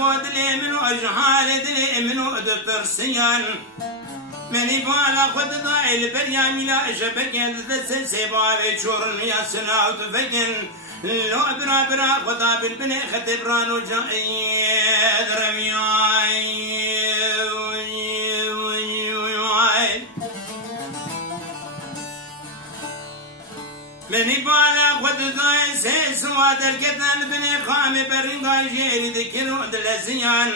ودلي منو أجهال دلي منو دترسيان مني بالا خد ضايل بريامي لا شبكين تسلسي بابي شورن يا سنا وتفكن لو برا برا خدا بالبني ختبران وجاي درمياي مني بالا خد ضايل سواد الكتان بني خامي برنغاي جيري ذكرو دلزيان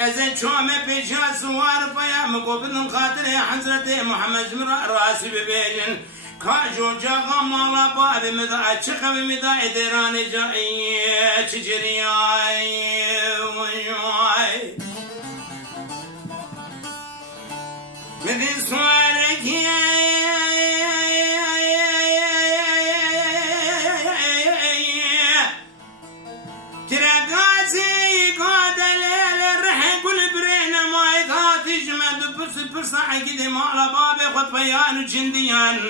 أزن شومي بيشا سوار فيا مقوبل خاطر حضرت محمد مرا راسي ببيجن كاجو جاغا مالا بابي مدى أتشقى بمدى إدراني جاي تجرياي مذي سوارك فرصة كده مع بابي خد بيان وجنديان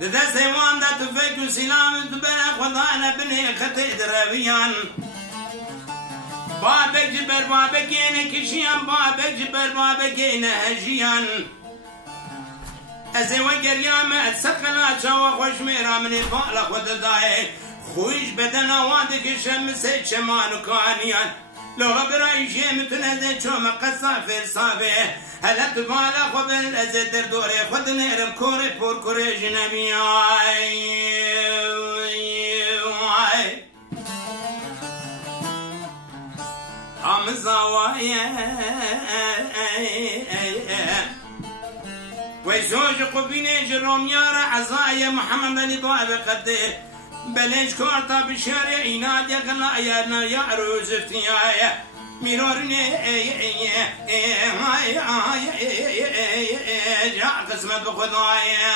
ده سيوان ده تفك وسلام تبرع خدانا بني خطي درابيان بابك جبر بابك ينا كشيان بابك جبر بابك ينا هجيان أزي وقريام أتسقلا شوا خوش ميرا من الفعل خد داي خوش بدنا وادك الشمس شمان وكانيان لو ربرا يجي مثل شوم قصة في صابه هلا تبالا خبل أزدر دوري خد نيرم كوري بور كوري جنبي عم زوايا وزوج قبيني جروم يارا عزايا محمد علي بابي قده بلش كورتا بشارع ينادي قلا يا عروس افتيايا ميرورني جاء قسمة بخضايا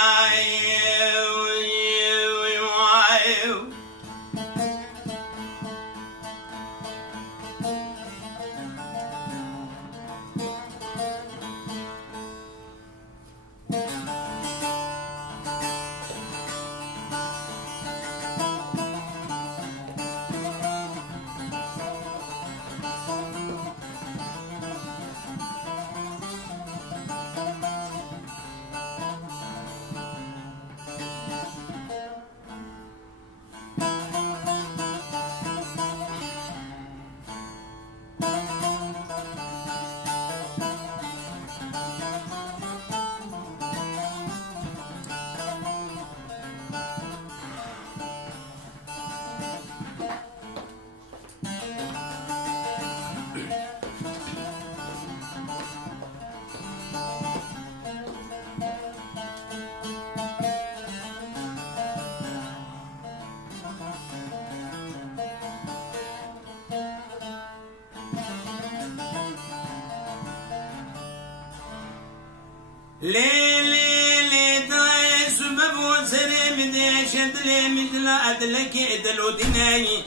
ليلي داي سبب وسري مدي شدلي مثل أدلك إدلو ديناي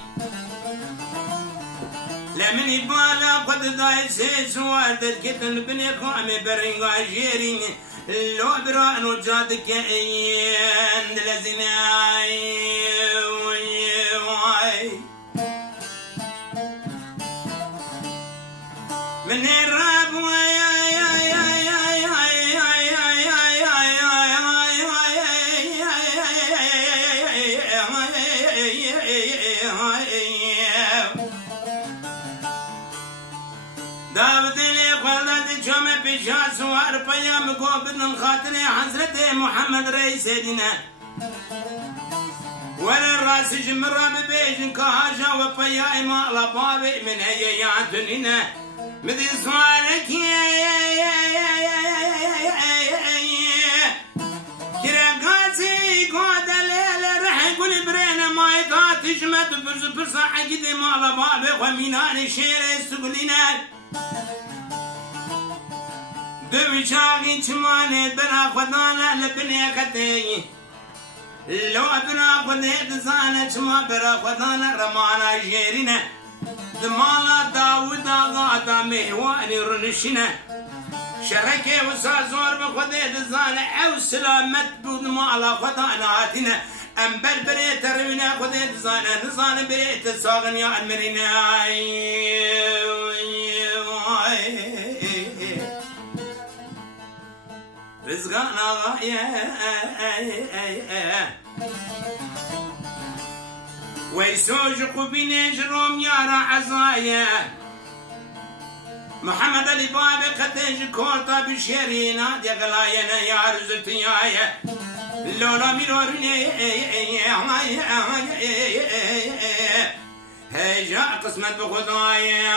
لمن يبالا قد داي سيسو أدلكتن بني قامي برنغا جيرين لو بران وجادك إيان دلزيناي من الراب ويا سوار بيام قوبن خاطر حضرت محمد رئيس دينا ولا الراس جمرة ببيجن كهاجا وبيا ما لبابي من هي يعتنينا مدي سوارك كراغاتي قود الليل رح يقول برينا ما يطاط جمد برصا عقدي ما لبابي وميناني شير يستقلينا بوشاقي تماني برا خدانا لبني خدي لو برا خدي دزانا تما برا خدانا رمانا جيرنا دمالا داودا غادا مهواني رنشنا شركي وسازور بخدي دزانا او سلامت بود مالا خدانا هاتنا ام بربريت روينا خذت زانا نزان بريت ساغن يا المرينا رزقنا غاية ويسوج قبيني جروم يارا عزايا محمد علي بابي قدج كورتا بشيرينا دي غلاينا يا رزتيايا لولا ميرورني هيجا قسمت بخدايا